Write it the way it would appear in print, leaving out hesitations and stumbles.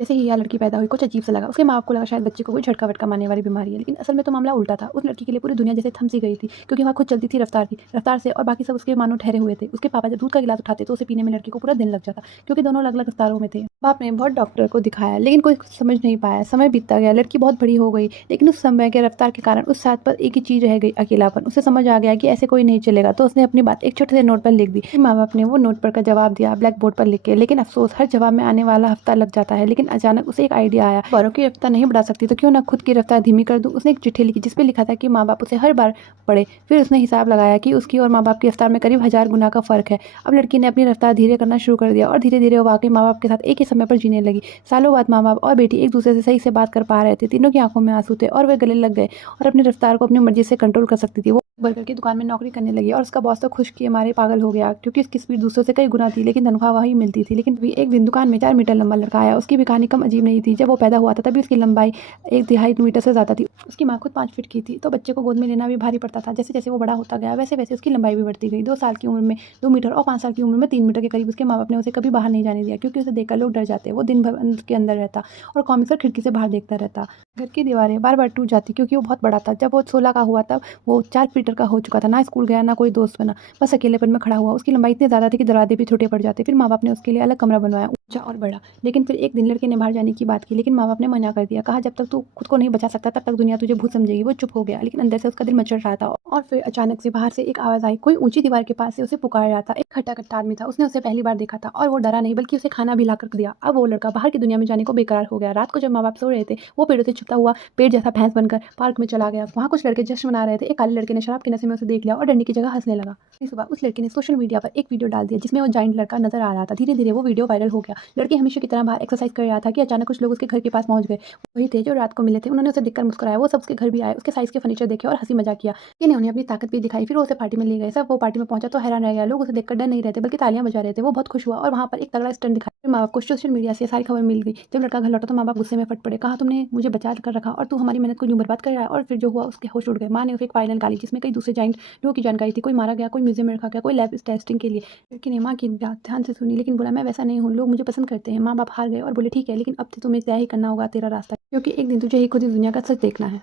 जैसे ही यह लड़की पैदा हुई कुछ अजीब सा लगा। उसके माँ-बाप को लगा शायद बच्चे को कोई झटका-वटका मारने वाली बीमारी है, लेकिन असल में तो मामला उल्टा था। उस लड़की के लिए पूरी दुनिया जैसे थम सी गई थी, क्योंकि वहाँ खुद चलती थी रफ्तार की रफ्तार से और बाकी सब उसके मानो ठहरे हुए थे। उसके पापा जब दूध का गिलास उठाते तो उसे पीने में लड़की को पूरा दिन लग जाता, क्योंकि दोनों अलग-अलग रफ्तारों में थे। बाप ने बहुत डॉक्टर को दिखाया, लेकिन कोई कुछ समझ नहीं पाया। समय बीतता गया, लड़की बहुत बड़ी हो गई, लेकिन उस समय के रफ्तार के कारण उस साथ पर एक ही चीज़ रह गई, अकेलापन। उसे समझ आ गया कि ऐसे कोई नहीं चलेगा, तो उसने अपनी बात एक छोटे से नोट पर लिख दी। माँ-बाप ने वो नोट पर का जवाब दिया ब्लैक बोर्ड पर लिख के, लेकिन अफ़सोस हर जवाब में आने वाला हफ्ता लग जाता है। लेकिन अचानक उसे एक आइडिया आया, औरों की रफ्तार नहीं बढ़ा सकती तो क्यों ना खुद की रफ्तार धीमी कर दूँ। उसने एक चिट्ठी लिखी जिस पे लिखा था कि माँ-बाप उसे हर बार पढ़े। फिर उसने हिसाब लगाया कि उसकी और माँ-बाप की रफ्तार में करीब 1000 गुना का फ़र्क है। अब लड़की ने अपनी रफ्तार धीरे करना शुरू कर दिया और धीरे-धीरे वो वाक़ई माँ-बाप के साथ एक ही समय पर जीने लगी। सालों बाद माँ-बाप और बेटी एक दूसरे से सही से बात कर पा रहे थे। तीनों की आँखों में आँसू थे और वे गले लग गए और अपनी रफ्तार को अपनी मर्ज़ी से कंट्रोल कर सकती थी। वो बर्गर की दुकान में नौकरी करने लगी और उसका बॉस तो खुश के मारे पागल हो गया, क्योंकि उसकी स्पीड दूसरों से कई गुना थी, लेकिन तनख्वाह वही मिलती थी। लेकिन भी एक दिन दुकान में 4 मीटर लंबा लड़का आया। उसकी भी कहानी कम अजीब नहीं थी। जब वो पैदा हुआ था तभी उसकी लंबाई 1 तिहाई मीटर से ज़्यादा थी। उसकी माँ खुद 5 फीट की थी, तो बच्चे को गोद में लेना भी भारी पड़ता था। जैसे-जैसे वो बड़ा होता गया, वैसे-वैसे उसकी लंबाई भी बढ़ती गई। 2 साल की उम्र में 2 मीटर और 5 साल की उम्र में 3 मीटर के करीब उसके माँ-बाप ने उसे कभी बाहर नहीं जाने दिया, क्योंकि उसे देखकर लोग डर जाते। वो दिन भर के अंदर रहता और कॉमिक्स और खिड़की से बाहर देखता रहता। घर की दीवारें बार-बार टूट जाती, क्योंकि वो बहुत बड़ा था। जब वो 16 का हुआ तब वो 4 मीटर का हो चुका था। ना स्कूल गया, ना कोई दोस्त बना, बस अकेलेपन में खड़ा हुआ। उसकी लंबाई इतनी ज़्यादा थी कि दरवाजे भी छोटे पड़ जाते। फिर माँ-बाप ने उसके लिए अलग कमरा बनवाया, ऊँचा और बड़ा। लेकिन फिर एक दिन लड़के ने बाहर जाने की बात की, लेकिन माँ-बाप ने मना कर दिया। कहा जब तक तू खुद को नहीं बचा सकता तब तक दुनिया तुझे भूत समझेगी। वो चुप हो गया, लेकिन अंदर से उसका दिल मचल रहा था। और फिर अचानक से बाहर से एक आवाज़ आई। कोई ऊँची दीवार के पास से उसे पुकार रहा था। एक हट्टा-कट्टा आदमी था। उसने उसे पहली बार देखा था और वो डरा नहीं, बल्कि उसे खाना भी लाकर दिया। अब वो लड़का बाहर की दुनिया में जाने को बेकरार हो गया। रात को जब माँ-बाप सो रहे थे, वो पेड़ों से छुपता हुआ पेड़ जैसा भैंस बनकर पार्क में चला गया। वहाँ कुछ लड़के जश्न मना रहे थे। एक काले लड़के ने शराब के नशे में उसे देख लिया और डरने की जगह हँसने लगा। अगली सुबह उस लड़के ने सोशल मीडिया पर एक वीडियो डाल दिया जिसमें वो जायंट लड़का नजर आ रहा था। धीरे-धीरे वो वीडियो वायरल हो गया। लड़के हमेशा की तरह बाहर एक्सरसाइज कर रहा था कि अचानक कुछ लोग उसके घर के पास पहुंच गए। वही थे जो रात को मिले थे। उन्होंने उसे देखकर मुस्कुराया। वो सब उसके घर भी आए, उसके साइज के फर्नीचर देखे और हंसी मजाक किया। किसी ने उन्हें अपनी ताकत भी दिखाई। फिर वो उसे पार्टी में ले गए। सब वो पार्टी में पहुंचा तो हैरान रह गया। लोग उसे देखकर डर नहीं रहे थे, बल्कि तालियां बजा रहे थे। वो बहुत खुश हुआ और वहां पर एक तगड़ा स्टंट दिखाया। फिर माँ बाप को सोशल मीडिया से सारी खबर मिल गई। जब लड़का घर लौटा तो माँ बाप गुस्से में फट पड़े। कहा तुमने मुझे बचा कर रखा और तू हमारी मेहनत को यूं बर्बाद कर रहा है। और फिर जो हुआ उसके होश उड़ गए। माँ ने उसे एक फाइनल गाली जिसमें कई दूसरे जाइंट लोगों की जानकारी थी। कोई मारा गया, कोई म्यूजियम में रखा गया, कोई लैब टेस्टिंग के लिए। लड़की ने माँ की बात ध्यान से सुनी, लेकिन बोला मैं वैसा नहीं हूँ, लोग मुझे पसंद करते हैं। माँ बाप हार गए और बोले ठीक है, लेकिन अब तो तुम्हें तय ही करना होगा तेरा रास्ता, क्योंकि एक दिन तुझे ही खुद इस दुनिया का सच देखना है।